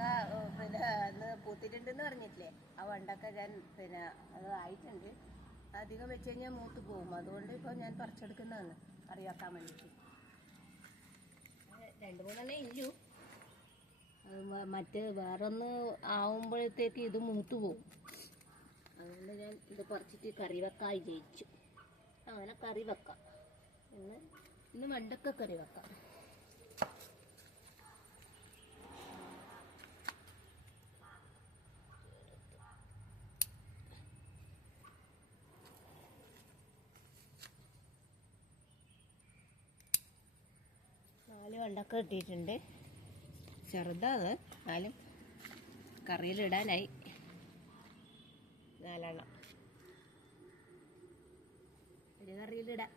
വെണ്ടക്ക പിന്നെ അന്ന് പൂത്തിട്ടുണ്ടെന്ന് പറഞ്ഞിട്ടില്ലേ, ആ വെണ്ടക്ക ഞാൻ പിന്നെ അത് ആയിട്ടുണ്ട്. അധികം വെച്ച് കഴിഞ്ഞാൽ മൂത്ത് പോകും. അതുകൊണ്ട് ഇപ്പോൾ ഞാൻ പറിച്ചെടുക്കുന്നതാണ് കറി വെക്കാൻ വേണ്ടിയിട്ട്. 2-3 ഇല്ലു. മറ്റേ വേറൊന്ന് ആവുമ്പോഴത്തേക്ക് ഇത് മൂത്ത് പോകും. അതുകൊണ്ട് ഞാൻ ഇത് പറിച്ചിട്ട് കറി വെക്കാൻ വിജയിച്ചു. അങ്ങനെ കറി വെക്കാം. ഇന്ന് വെണ്ടക്ക കറി വെക്കാം. നാല് വെണ്ടക്ക കിട്ടിയിട്ടുണ്ട്. ചെറുതാണ്, എന്നാലും കറിയിലിടാനായി 4 എണ്ണം. ഒരു കറിയിലിടാം.